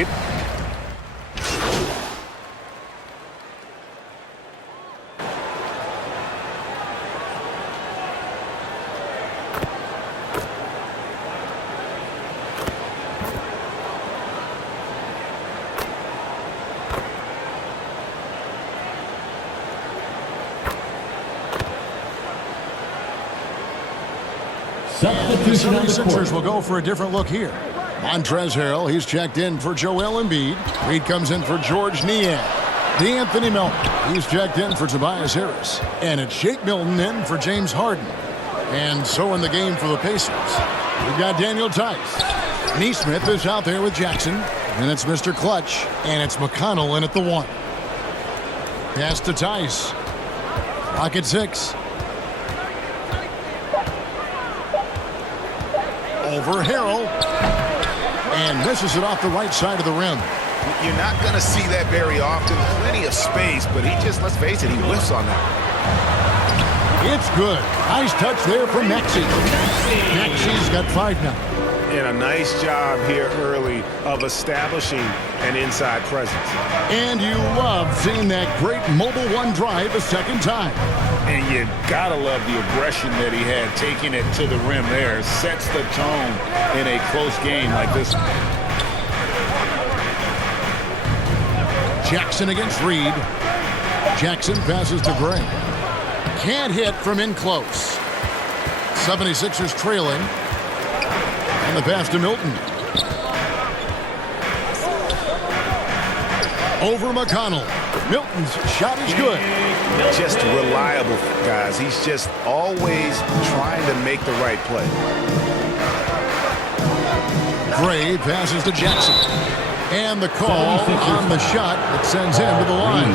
Get The 76ers will go for a different look here. Montrezl Harrell, he's checked in for Joel Embiid. Reed comes in for George Niang. DeAnthony Melton, he's checked in for Tobias Harris. And it's Shake Milton in for James Harden. And so in the game for the Pacers, we've got Daniel Tice. Neesmith is out there with Jackson. And it's Mr. Clutch. And it's McConnell in at the 1. Pass to Tice. Clock at 6. Over Harrell. And misses it off the right side of the rim. You're not going to see that very often. Plenty of space, but he just, let's face it, he whiffs on that. It's good. Nice touch there from Maxey. Maxey's got 5 now. And a nice job here early of establishing an inside presence. And you love seeing that great mobile 1 drive a second time. And you gotta love the aggression that he had, taking it to the rim there. Sets the tone in a close game like this. Jackson against Reed. Jackson passes to Gray. Can't hit from in close. 76ers trailing. And the pass to Milton. Over McConnell. Milton's shot is good. Just reliable, guys. He's just always trying to make the right play. Gray passes to Jackson. And the call on the shot that sends him to the line.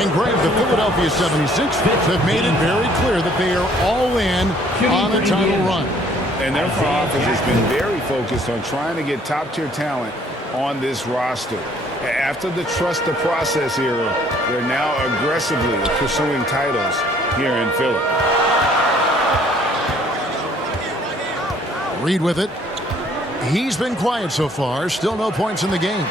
And Greg, the Philadelphia 76ers have made it very clear that they are all in on a title run. And their front office has been very focused on trying to get top-tier talent on this roster. After the trust the process era, they're now aggressively pursuing titles here in Philly. Reed with it. He's been quiet so far. Still no points in the game.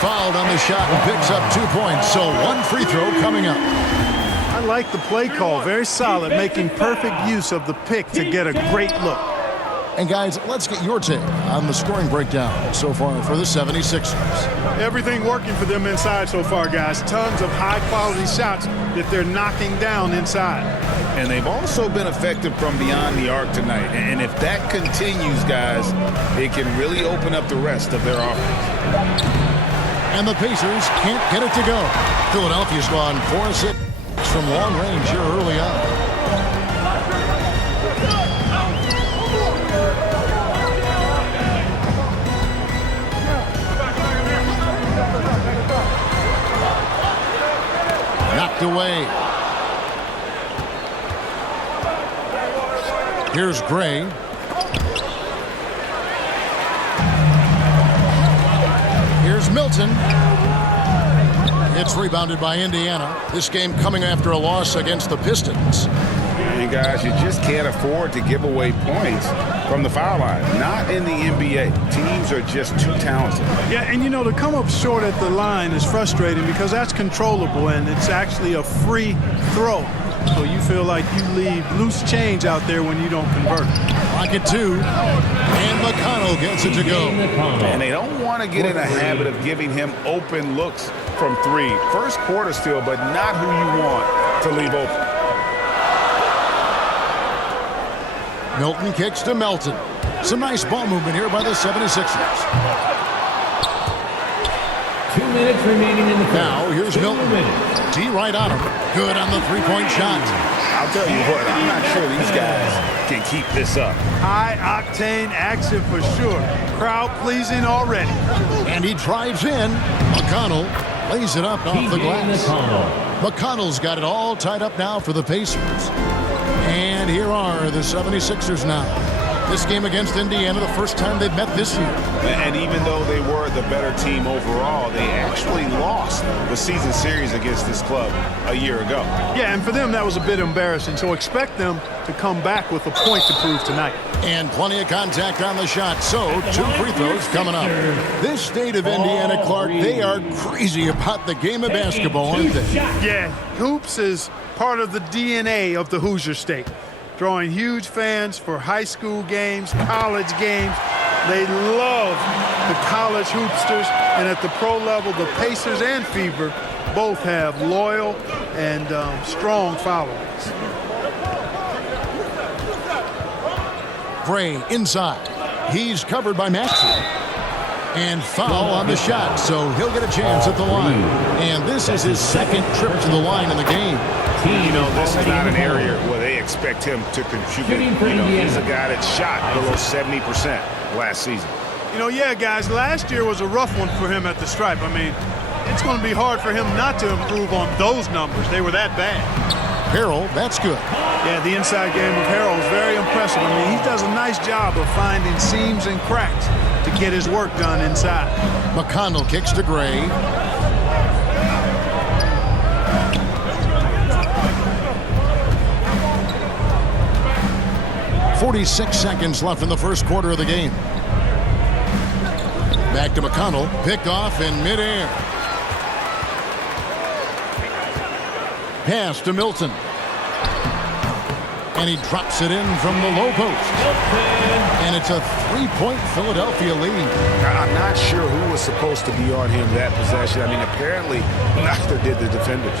Fouled on the shot and picks up 2 points. So 1 free throw coming up. I like the play call. Very solid, making perfect use of the pick to get a great look. And guys, let's get your take on the scoring breakdown so far for the 76ers. Everything working for them inside so far, guys. Tons of high-quality shots that they're knocking down inside. And they've also been effective from beyond the arc tonight. And if that continues, guys, it can really open up the rest of their offense. And the Pacers can't get it to go. Philadelphia's gone 4-6 from long range here early on. Knocked away. Here's Gray. Here's Milton. It's rebounded by Indiana. This game coming after a loss against the Pistons. You guys, you just can't afford to give away points from the foul line. Not in the NBA. Teams are just too talented. Yeah, and you know, to come up short at the line is frustrating because that's controllable and it's actually a free throw. So you feel like you leave loose change out there when you don't convert. Pocket 2. And McConnell gets it to go. And they don't want to get in a habit of giving him open looks from 3. First quarter still, but not who you want to leave open. Milton kicks to Melton. Some nice ball movement here by the 76ers. 2 minutes remaining in the Now here's Milton. D right on him. Good on the three-point shot. I'll tell you what, I'm not sure these guys can keep this up. High-octane action for sure. Crowd pleasing already. And he drives in. McConnell lays it up off the glass. McConnell's got it all tied up now for the Pacers. And here are the 76ers now. This game against Indiana, the first time they've met this year. And even though they were the better team overall, they actually lost the season series against this club a year ago. Yeah, and for them, that was a bit embarrassing. So expect them to come back with a point to prove tonight. And plenty of contact on the shot. So 2 free throws coming up. This state of Indiana, Clark, they are crazy about the game of basketball, aren't they? Yeah, hoops is part of the DNA of the Hoosier State. Drawing huge fans for high school games, college games. They love the college hoopsters. And at the pro level, the Pacers and Fever both have loyal and strong followings. Gray inside. He's covered by Maxey. And foul on the shot, so he'll get a chance at the line. And this is his second trip to the line in the game. You know, this is not an area where they expect him to contribute. You know, he's a guy that shot below 70% last season. You know, yeah, guys, last year was a rough one for him at the stripe. I mean, it's going to be hard for him not to improve on those numbers. They were that bad. Harrell, that's good. Yeah, the inside game of Harrell is very impressive. I mean, he does a nice job of finding seams and cracks to get his work done inside. McConnell kicks to Gray. .46 seconds left in the first quarter of the game. Back to McConnell. Picked off in midair. Pass to Milton. And he drops it in from the low post. And it's a 3-point Philadelphia lead. I'm not sure who was supposed to be on him that possession. I mean, apparently neither did the defenders.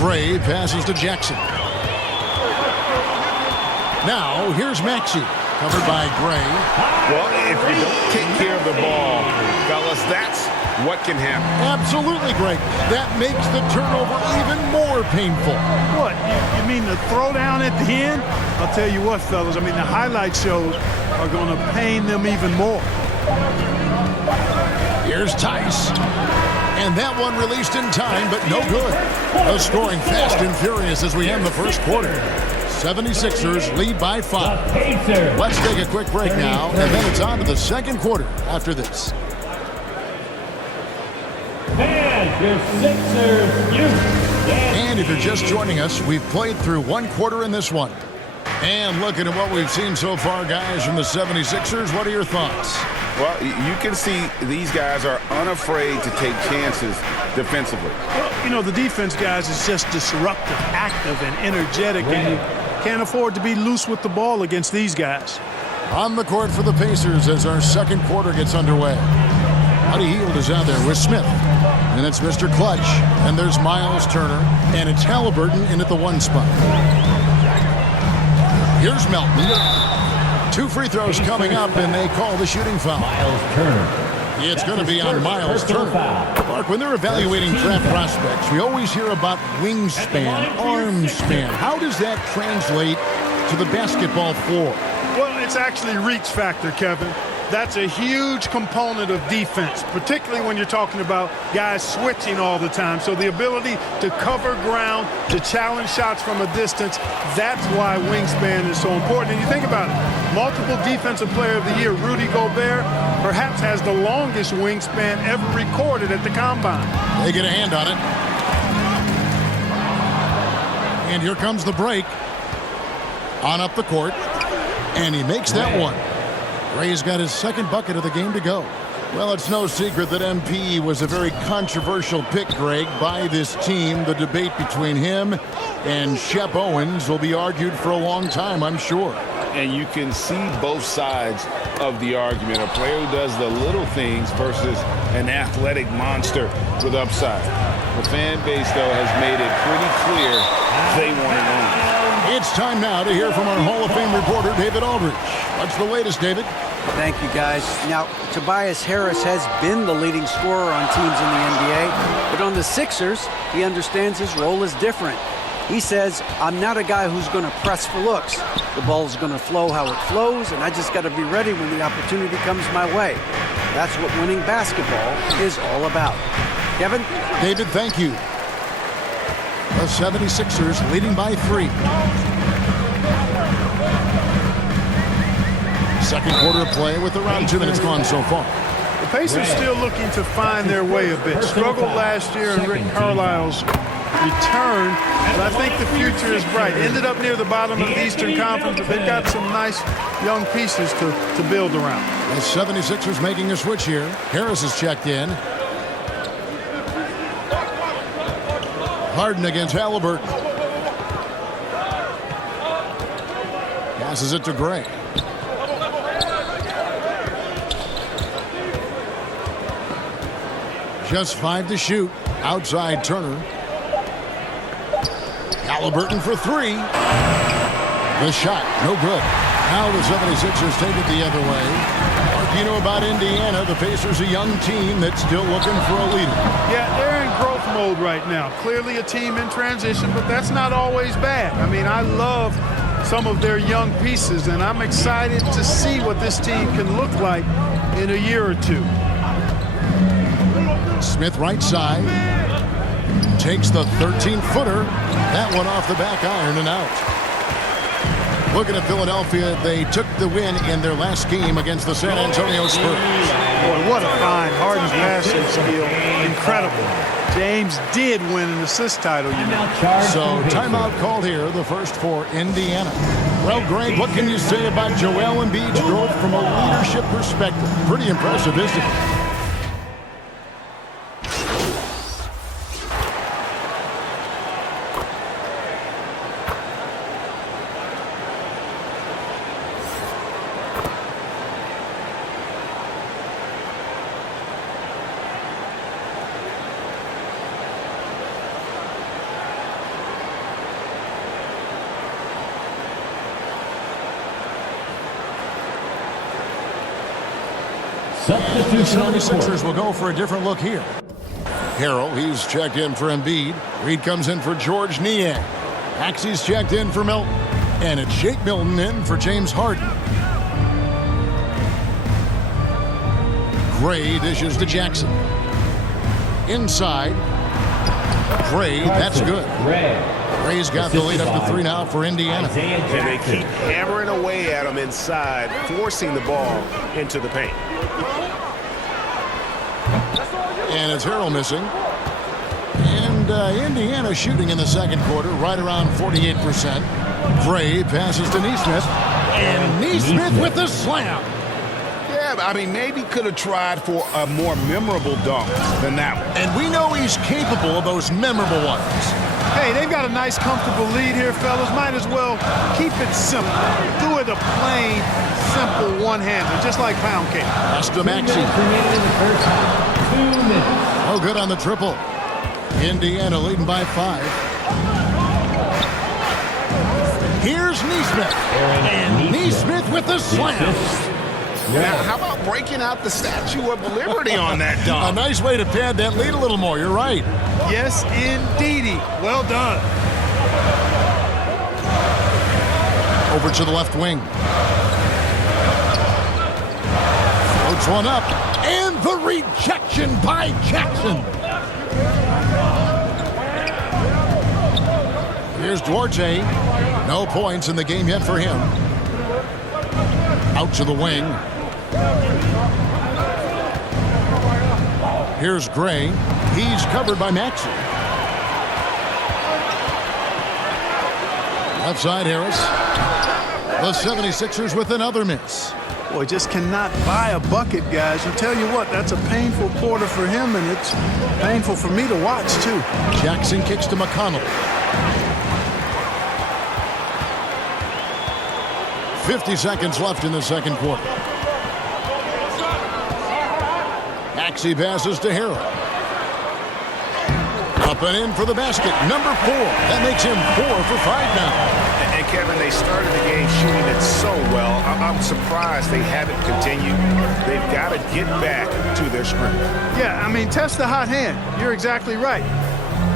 Gray passes to Jackson. Now, here's Maxey, covered by Gray. Well, if you don't take care of the ball, fellas, that's what can happen. Absolutely, Greg. That makes the turnover even more painful. What, you mean the throwdown at the end? I'll tell you what, fellas, I mean, the highlight shows are going to pain them even more. Here's Tice. And that one released in time, but no good. The scoring fast and furious as we end the first quarter. 76ers lead by 5. Let's take a quick break now, and then it's on to the second quarter after this. And your Sixers, And if you're just joining us, we've played through one quarter in this one. And looking at what we've seen so far, guys, from the 76ers, what are your thoughts? Well, you can see these guys are unafraid to take chances defensively. Well, you know, the defense, guys, is just disruptive, active, and energetic, and you can't afford to be loose with the ball against these guys. On the court for the Pacers as our second quarter gets underway. Buddy Hield is out there with Smith. And it's Mr. Clutch. And there's Miles Turner. And it's Halliburton in at the 1 spot. Here's Melton. 2 free throws coming up, and they call the shooting foul. Miles Turner. It's going to be on Miles Turner. Mark, when they're evaluating draft prospects, we always hear about wingspan, arm span. How does that translate to the basketball floor? Well, it's actually reach factor, Kevin. That's a huge component of defense, particularly when you're talking about guys switching all the time. So the ability to cover ground, to challenge shots from a distance, that's why wingspan is so important. And you think about it, multiple Defensive Player of the Year, Rudy Gobert, perhaps has the longest wingspan ever recorded at the Combine. They get a hand on it. And here comes the break. On up the court. And he makes that one. Ray's got his second bucket of the game to go. Well, it's no secret that MP was a very controversial pick, Greg, by this team. The debate between him and Shep Owens will be argued for a long time, I'm sure. And you can see both sides of the argument. A player who does the little things versus an athletic monster with upside. The fan base, though, has made it pretty clear they want it on. It's time now to hear from our Hall of Fame reporter, David Aldridge. What's the latest, David? Thank you, guys. Now, Tobias Harris has been the leading scorer on teams in the NBA, but on the Sixers, he understands his role is different. He says, I'm not a guy who's going to press for looks. The ball's going to flow how it flows, and I just got to be ready when the opportunity comes my way. That's what winning basketball is all about. Kevin? David, thank you. The 76ers leading by 3. Second quarter of play with around 2 minutes gone so far. The Pacers still looking to find their way a bit. Struggled last year in Rick Carlisle's return, but I think the future is bright. Ended up near the bottom of the Eastern Conference, but they've got some nice young pieces to build around. The 76ers making a switch here. Harris is checked in. Harden against Halliburton. Passes it to Gray. Just 5 to shoot. Outside Turner. Halliburton for 3. The shot, no good. Now the 76ers take it the other way. What do you know about Indiana? The Pacers, a young team that's still looking for a leader. Yeah, they're in growth mode right now. Clearly a team in transition, but that's not always bad. I mean, I love some of their young pieces, and I'm excited to see what this team can look like in a year or two. Smith right side. Takes the 13-footer. That one off the back iron and out. Looking at Philadelphia, they took the win in their last game against the San Antonio Spurs. Boy, what a find. Harden's passing skill. Incredible. James did win an assist title, you know. So timeout called here, the first for Indiana. Well, Greg, what can you say about Joel Embiid's growth from a leadership perspective? Pretty impressive, isn't it? The 76ers will go for a different look here. Harrell, he's checked in for Embiid. Reed comes in for George Niang. Maxey's checked in for Milton. And it's Shake Milton in for James Harden. Gray dishes to Jackson. Inside. Gray, that's good. Gray's got the lead up to 3 now for Indiana. And they keep hammering away at him inside, forcing the ball into the paint. And it's Harrell missing. And Indiana shooting in the second quarter, right around 48%. Gray passes to Nesmith. And Nesmith with the slam. Yeah, I mean, maybe could have tried for a more memorable dunk than that one. And we know he's capable of those memorable ones. Hey, they've got a nice, comfortable lead here, fellas. Might as well keep it simple. Do it a plain, simple one-hander, just like pound cake. Pass to Maxey. Oh, good on the triple. Indiana leading by 5. Here's Nesmith. And Nesmith with the slam. Now, how about breaking out the Statue of Liberty on that dunk? A nice way to pad that lead a little more. You're right. Yes, indeedy. Well done. Over to the left wing. Floats one up. And the rejection by Jackson. Here's Duarte. No points in the game yet for him. Out to the wing. Here's Gray. He's covered by Maxey. Left side Harris. The 76ers with another miss. Boy, just cannot buy a bucket, guys. I'll tell you what, that's a painful quarter for him, and it's painful for me to watch, too. Jackson kicks to McConnell. 50 seconds left in the second quarter. Maxey passes to Harrell. Up and in for the basket. Number 4. That makes him 4 for 5 now. And Kevin, they started the game shooting it so well. I'm surprised they haven't continued. They've got to get back to their scrimmage. Yeah, I mean, test the hot hand. You're exactly right.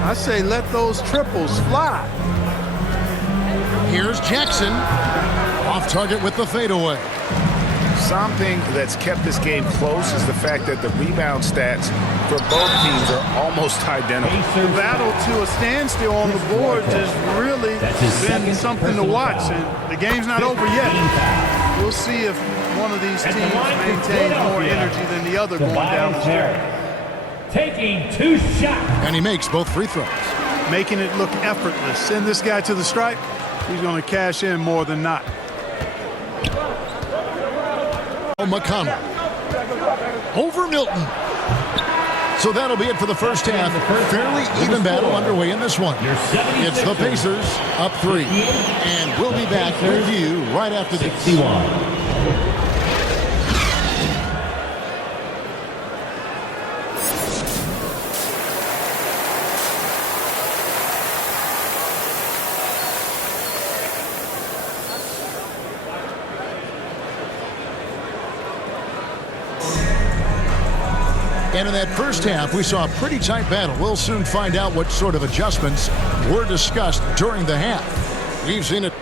I say let those triples fly. Here's Jackson. Off target with the fadeaway. Something that's kept this game close is the fact that the rebound stats for both teams are almost identical. The battle to a standstill on the boards has really been something to watch, and the game's not over yet. We'll see if one of these At the teams line for maintains more Philadelphia, energy than the other going down the Tobias stretch. Harris, taking 2 shots. And he makes both free throws. Making it look effortless. Send this guy to the stripe. He's going to cash in more than not. McConnell over Milton. So that'll be it for the first half. Fairly even battle underway in this one. It's the Pacers up 3. And we'll be back with you right after this. 61. And in that first half, we saw a pretty tight battle. We'll soon find out what sort of adjustments were discussed during the half. We've seen it.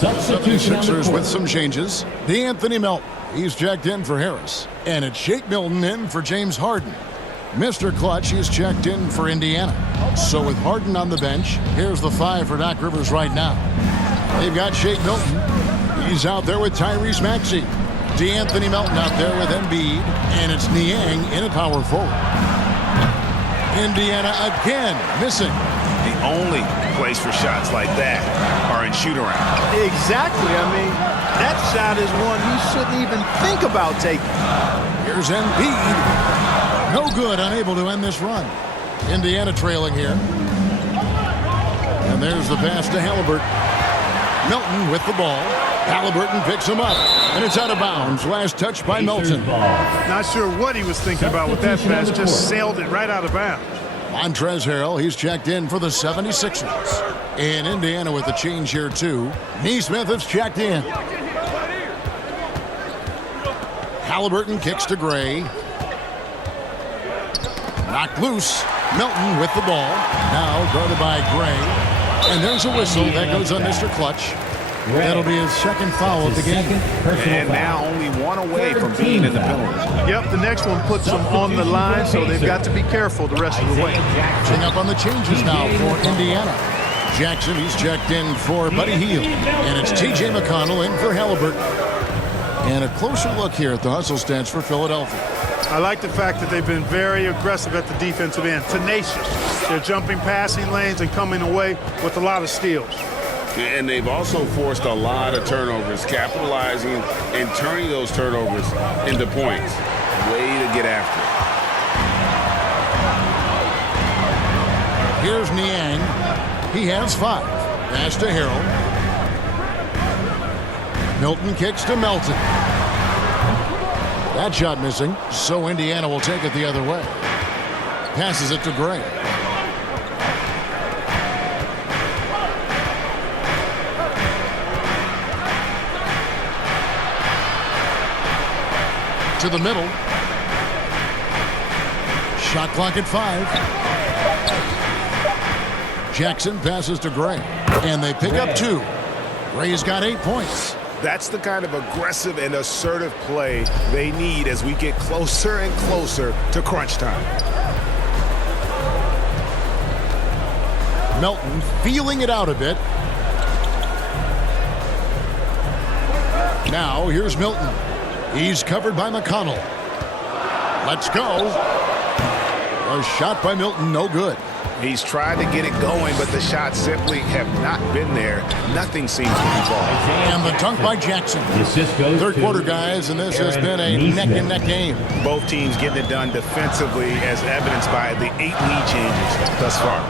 Substitution on the 76ers court. with some changes. D'Anthony Melton, he's checked in for Harris. And it's Shake Milton in for James Harden. Mr. Clutch, he's checked in for Indiana. So with Harden on the bench, here's the 5 for Doc Rivers right now. They've got Shake Milton. He's out there with Tyrese Maxey. D'Anthony Melton out there with Embiid. And it's Niang in at power forward. Indiana again missing. The only place for shots like that are in shoot-around. Exactly. I mean, that shot is one he shouldn't even think about taking. Here's Embiid. No good, unable to end this run. Indiana trailing here. And there's the pass to Halliburton. Milton with the ball. Halliburton picks him up. And it's out of bounds. Last touch by Milton. Not sure what he was thinking about with that pass. Just sailed it right out of bounds. Montrezl Harrell, he's checked in for the 76ers. And Indiana with the change here, too. Neesmith has checked in. Halliburton kicks to Gray. Knocked loose. Milton with the ball. Now guarded by Gray. And there's a whistle. That goes on Mr. Clutch. That'll be his second foul of the game. And now only one away from being in the penalty. Yep, the next one puts them on the line, so they've got to be careful the rest of the way. Catching up on the changes now for Indiana. Jackson, he's checked in for Buddy Hield. And it's T.J. McConnell in for Halliburton. And a closer look here at the hustle stats for Philadelphia. I like the fact that they've been very aggressive at the defensive end, tenacious. They're jumping passing lanes and coming away with a lot of steals. And they've also forced a lot of turnovers, capitalizing and turning those turnovers into points. Way to get after it. Here's Niang. He has 5. Pass to Harrell. Milton kicks to Melton. That shot missing, so Indiana will take it the other way. Passes it to Gray. To the middle. Shot clock at 5. Jackson passes to Gray. And they pick up 2. Gray's got 8 points. That's the kind of aggressive and assertive play they need as we get closer and closer to crunch time. Melton feeling it out a bit. Now here's Milton. He's covered by McConnell. Let's go. A shot by Milton, no good. He's tried to get it going, but the shots simply have not been there. Nothing seems to be falling. And the dunk by Jackson. Third quarter, guys, and this has been a neck-and-neck game. Both teams getting it done defensively, as evidenced by the 8 lead changes thus far.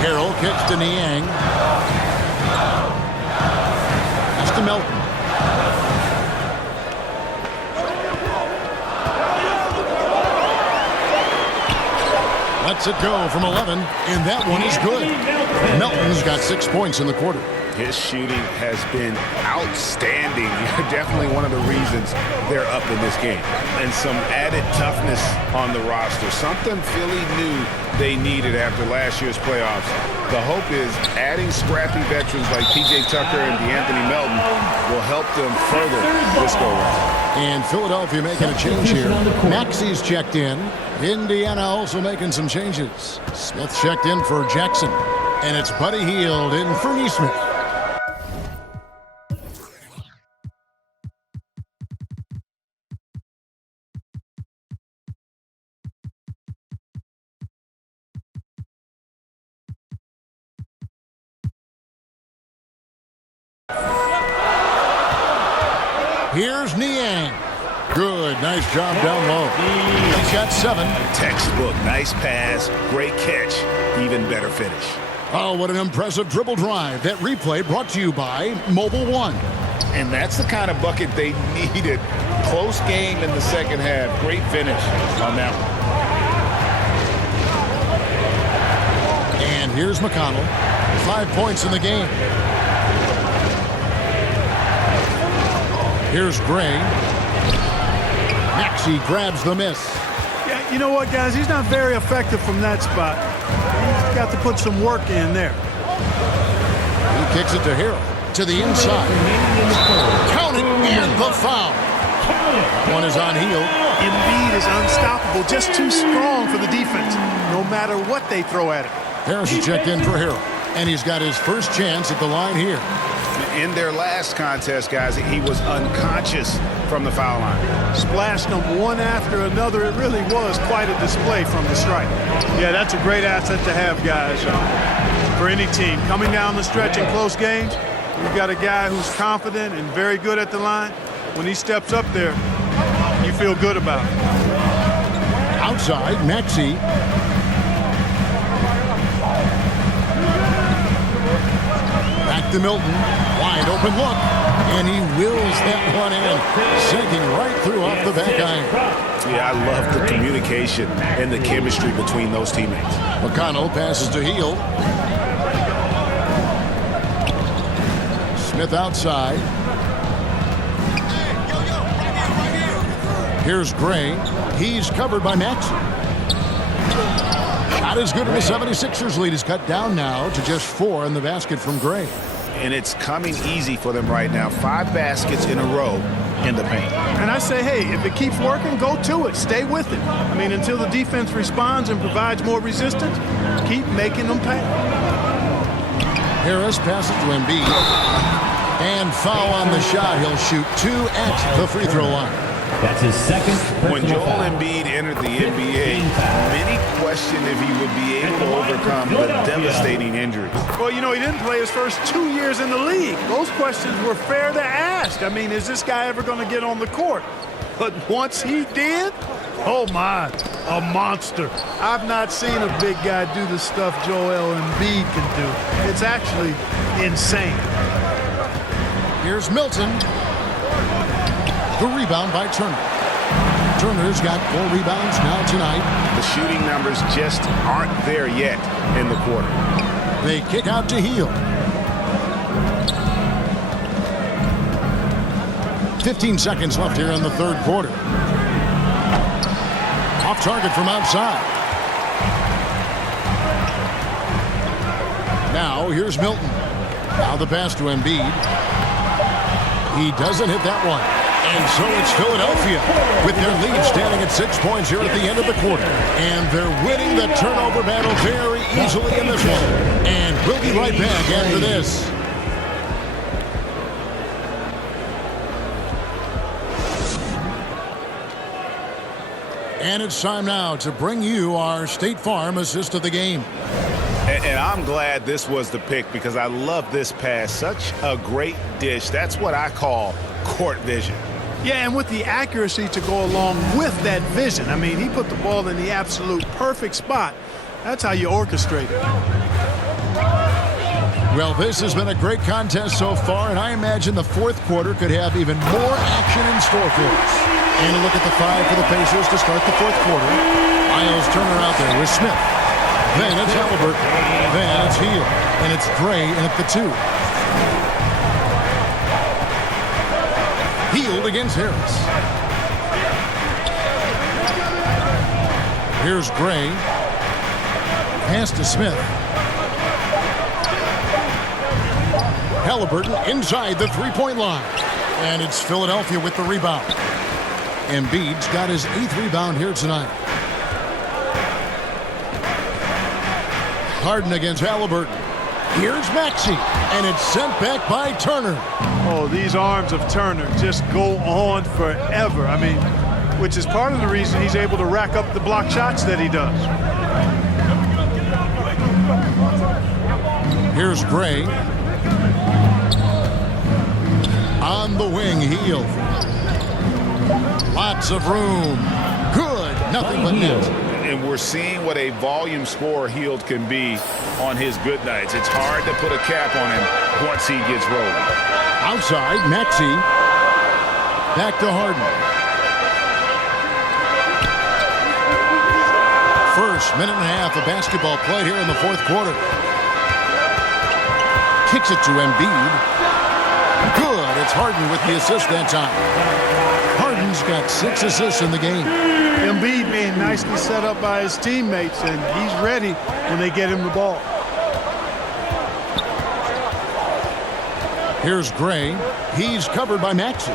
Harrell kicks to Niang. Pass to Melton. Lets it go from 11, and that one is good. Melton's got 6 points in the quarter. His shooting has been outstanding. Definitely one of the reasons they're up in this game. And some added toughness on the roster. Something Philly knew they needed after last year's playoffs. The hope is adding scrappy veterans like P.J. Tucker and DeAnthony Melton will help them further this go-round. And Philadelphia making a change here. Maxi's checked in. Indiana also making some changes. Smith checked in for Jackson. And it's Buddy Hield in for Nesmith. Here's Niang. Good, nice job down low. He's got 7. Textbook, nice pass, great catch, even better finish. Oh, what an impressive dribble drive. That replay brought to you by Mobile One. And that's the kind of bucket they needed. Close game in the second half. Great finish on that one. And here's McConnell. 5 points in the game. Here's Gray. Maxey grabs the miss. Yeah, you know what, guys? He's not very effective from that spot. He's got to put some work in there. He kicks it to Harrell. To the inside. Count it, and the foul. One is on Hield. Embiid is unstoppable, just too strong for the defense, no matter what they throw at him. Harris is checked in for Harrell. And he's got his first chance at the line here. In their last contest, guys, he was unconscious from the foul line. Splashed them one after another. It really was quite a display from the stripe. Yeah, that's a great asset to have, guys, for any team. Coming down the stretch in close games, you've got a guy who's confident and very good at the line. When he steps up there, you feel good about it. Outside, Maxey. Back to Milton. Wide open look. And he wills that one in. Sinking right through off the back iron. Yeah, I love the communication and the chemistry between those teammates. McConnell passes to Hield. Smith outside. Here's Gray. He's covered by Maxey. Not as good as the 76ers lead is cut down now to just 4 in the basket from Gray. And it's coming easy for them right now. 5 baskets in a row in the paint. And I say, hey, if it keeps working, go to it. Stay with it. I mean, until the defense responds and provides more resistance, keep making them pay. Harris passes to Embiid. And foul on the shot. He'll shoot 2 at the free throw line. That's his second When personal Joel foul. Embiid entered the NBA, many questioned if he would be able to overcome the devastating injuries. Well, you know, he didn't play his first 2 years in the league. Those questions were fair to ask. I mean, is this guy ever going to get on the court? But once he did, oh my, a monster. I've not seen a big guy do the stuff Joel Embiid can do. It's actually insane. Here's Milton. The rebound by Turner. Turner's got 4 rebounds now tonight. The shooting numbers just aren't there yet in the quarter. They kick out to Hield. 15 seconds left here in the third quarter. Off target from outside. Now here's Milton. Now the pass to Embiid. He doesn't hit that one. And so it's Philadelphia with their lead standing at 6 points here at the end of the quarter. And they're winning the turnover battle very easily in this one. And we'll be right back after this. And it's time now to bring you our State Farm assist of the game. And I'm glad this was the pick because I love this pass. Such a great dish. That's what I call court vision. Yeah, and with the accuracy to go along with that vision. I mean, he put the ball in the absolute perfect spot. That's how you orchestrate it. Well, this has been a great contest so far, and I imagine the fourth quarter could have even more action in store for us. And a look at the 5 for the Pacers to start the fourth quarter. Miles Turner out there with Smith. Then it's Halliburton. Then it's Hield. And it's Gray in at the 2. Hield against Harris. Here's Gray. Pass to Smith. Halliburton inside the three-point line. And it's Philadelphia with the rebound. Embiid's got his 8th rebound here tonight. Harden against Halliburton. Here's Maxey, and it's sent back by Turner. Oh, these arms of Turner just go on forever. I mean, which is part of the reason he's able to rack up the block shots that he does. Here's Gray. On the wing, Hield. Lots of room. Good. Nothing but net. And we're seeing what a volume scorer Hield can be on his good nights. It's hard to put a cap on him once he gets rolling. Outside, Maxey. Back to Harden. First minute and a half of basketball played here in the fourth quarter. Kicks it to Embiid. Good. It's Harden with the assist that time. Harden's got 6 assists in the game. Embiid being nicely set up by his teammates, and he's ready when they get him the ball. Here's Gray. He's covered by Maxey.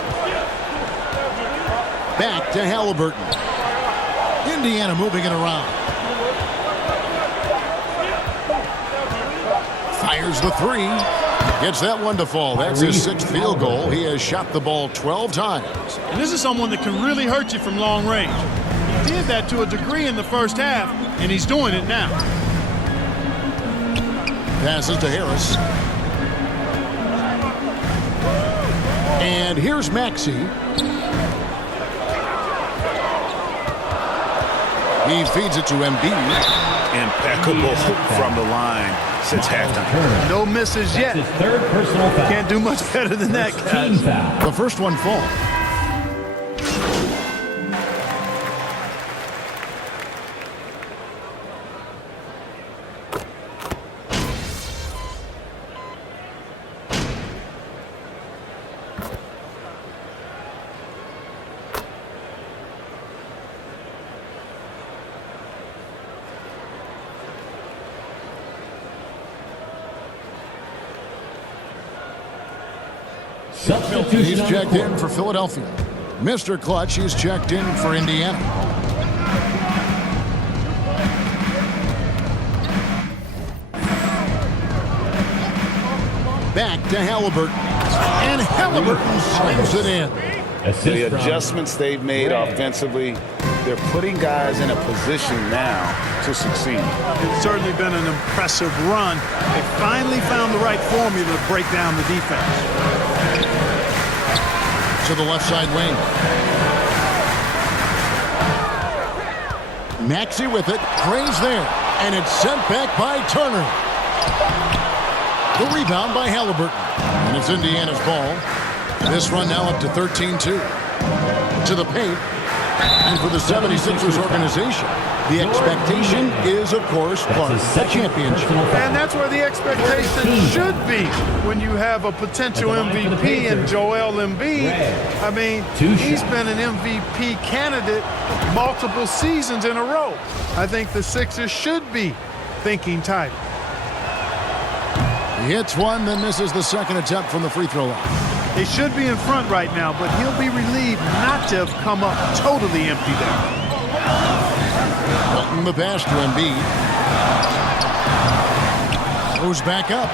Back to Halliburton. Indiana moving it around. Fires the 3. Gets that one to fall. That's his 6th field goal. He has shot the ball 12 times. And this is someone that can really hurt you from long range. He did that to a degree in the first half, and he's doing it now. Passes to Harris. And here's Maxey. He feeds it to Embiid. Impeccable from the line since halftime. No misses yet. His 3rd personal foul. Can't do much better than that, Team guys. foul. The first one falls. He's checked in for Philadelphia. Mr. Clutch, he's checked in for Indiana. Back to Halliburton. And Halliburton slams it in. The adjustments they've made offensively, they're putting guys in a position now to succeed. It's certainly been an impressive run. They finally found the right formula to break down the defense. To the left side wing. Maxey with it. Gray's there. And it's sent back by Turner. The rebound by Halliburton. And it's Indiana's ball. This run now up to 13-2. To the paint. And for the 76ers organization, the expectation is, of course, part of the championship. And that's where the expectation should be when you have a potential MVP in Joel Embiid. I mean, he's been an MVP candidate multiple seasons in a row. I think the Sixers should be thinking title. He hits one, then misses the second attempt from the free throw line. They should be in front right now, but he'll be relieved not to have come up totally empty there. Cutting the pass to Embiid. Goes back up.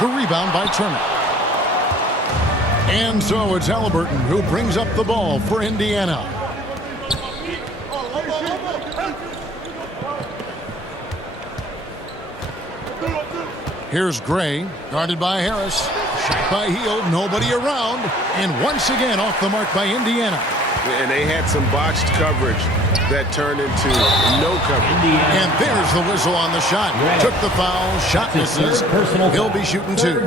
The rebound by Turner. And so it's Halliburton who brings up the ball for Indiana. Here's Gray, guarded by Harris. Shot by Hield, nobody around. And once again off the mark by Indiana. And they had some botched coverage that turned into no coverage. And there's the whistle on the shot. Took the foul, shot misses. He'll be shooting 2.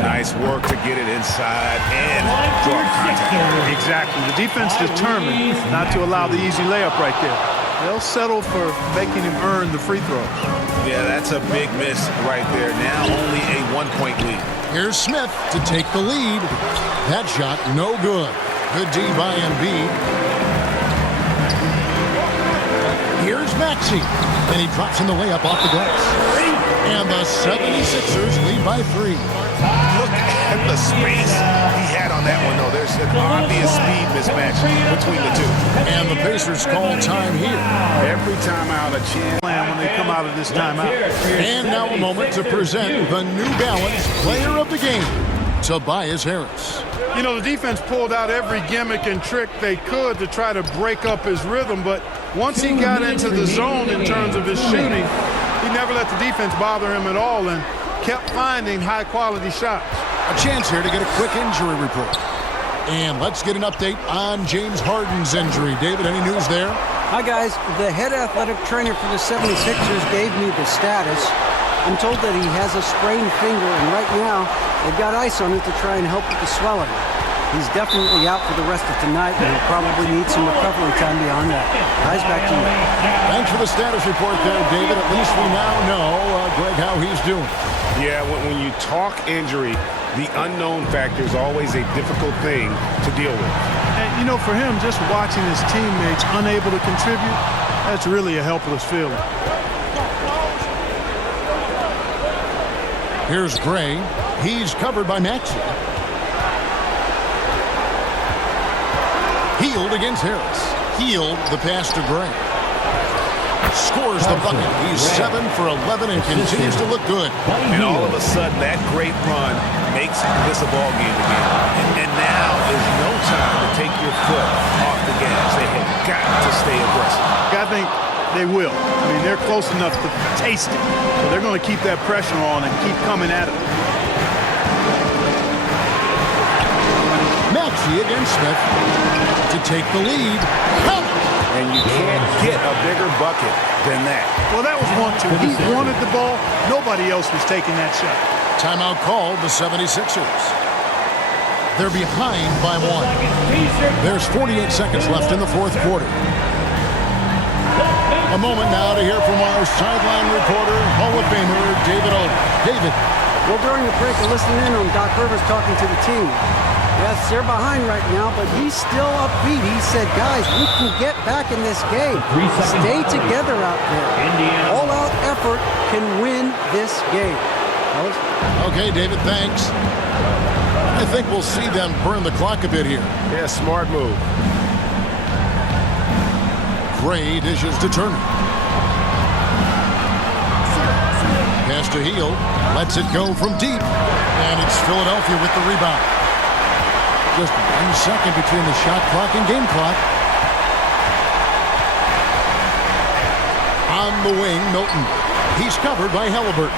Nice work to get it inside and draw contact. Exactly. The defense determined not to allow the easy layup right there. They'll settle for making him earn the free throws. Yeah, that's a big miss right there. Now only a 1-point lead. Here's Smith to take the lead. That shot no good. Good D by Embiid. Here's Maxey. And he drops in the layup off the glass. And the 76ers lead by 3. Look at the space he had on that one, though. There's an obvious speed mismatch between the two. And the Pacers call time here. Every timeout, a chance. Plan when they come out of this timeout. And now a moment to present the New Balance Player of the Game, Tobias Harris. You know, the defense pulled out every gimmick and trick they could to try to break up his rhythm, but once he got into the zone in terms of his shooting, he never let the defense bother him at all and kept finding high-quality shots. A chance here to get a quick injury report. And let's get an update on James Harden's injury. David, any news there? Hi, guys. The head athletic trainer for the 76ers gave me the status. I'm told that he has a sprained finger, and right now they've got ice on it to try and help with the swelling. He's definitely out for the rest of tonight, and he'll probably need some recovery time beyond that. Guys, back to you. Thanks for the status report there, David. At least we now know, Greg, how he's doing. Yeah, when you talk injury, the unknown factor is always a difficult thing to deal with. And, you know, for him, just watching his teammates unable to contribute, that's really a helpless feeling. Here's Gray. He's covered by Maxey. Healed against Harris. Healed the pass to Gray. Scores the bucket. He's 7 for 11 and continues to look good. And all of a sudden, that great run makes this a ball game again. And now is no time to take your foot off the gas. They have got to stay aggressive. I think they will. I mean, they're close enough to taste it. So they're going to keep that pressure on and keep coming at it. Maxey against Smith to take the lead. And you can't get a bigger bucket than that. Well, that was 1-2. He wanted the ball. Nobody else was taking that shot. Timeout called the 76ers. They're behind by 1. There's 48 seconds left in the fourth quarter. A moment now to hear from our sideline reporter, Hall of Famer David Olin. David. Well, during the break, I listened in on Doc Rivers talking to the team. Yes, they're behind right now, but he's still upbeat. He said, guys, we can get back in this game. Stay together out there. All-out effort can win this game. Okay, David, thanks. I think we'll see them burn the clock a bit here. Yeah, smart move. Gray dishes to Turner. Pass to Hield. Lets it go from deep. And it's Philadelphia with the rebound. Just 1 second between the shot clock and game clock. On the wing, Milton. He's covered by Halliburton.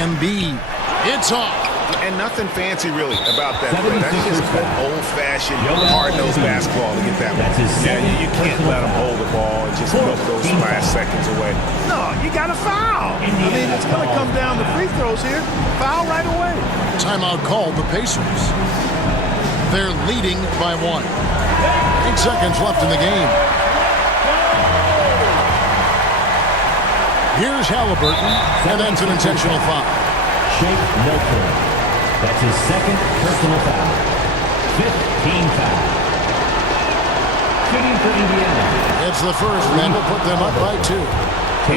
Embiid. It's off. And nothing fancy, really, about that play. That's just old-fashioned, hard-nosed basketball to get that one. Yeah, you can't let them hold the ball and just milk those last seconds away. No, you got to foul. I mean, it's going to come down to free throws here. Foul right away. Timeout called the Pacers. They're leading by 1. 8 seconds left in the game. Here's Halliburton, and that's an intentional foul. Shake Milton. That's his second personal foul. 15 foul. Shooting for Indiana. It's the first, and that will put them up by 2.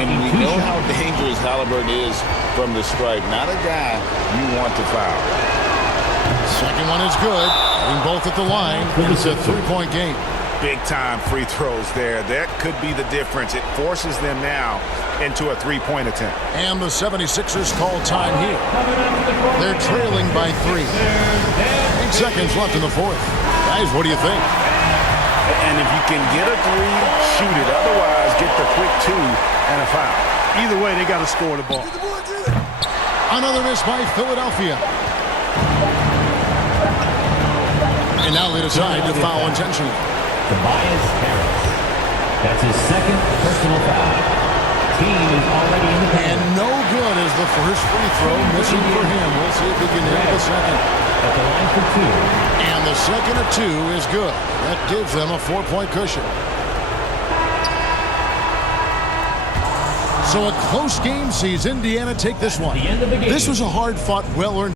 And we know how dangerous Halliburton is from the stripe. Not a guy you want to foul. Second one is good. Getting both at the line. It's a 3-point game. Big-time free throws there. That could be the difference. It forces them now into a 3-point attempt. And the 76ers call time here. They're trailing by 3. 8 seconds left in the fourth. Guys, what do you think? And if you can get a 3, shoot it. Otherwise, get the quick 2 and a foul. Either way, they got to score the ball. Another miss by Philadelphia. And now they decide to foul intentionally. Tobias Harris. That's his second personal foul. Team is already in the game. And no good is the first free throw missing for him. We'll see if he can hit the second. At the line for 2. And the second of 2 is good. That gives them a 4-point cushion. So a close game sees Indiana take this one. The end of the game. This was a hard-fought, well-earned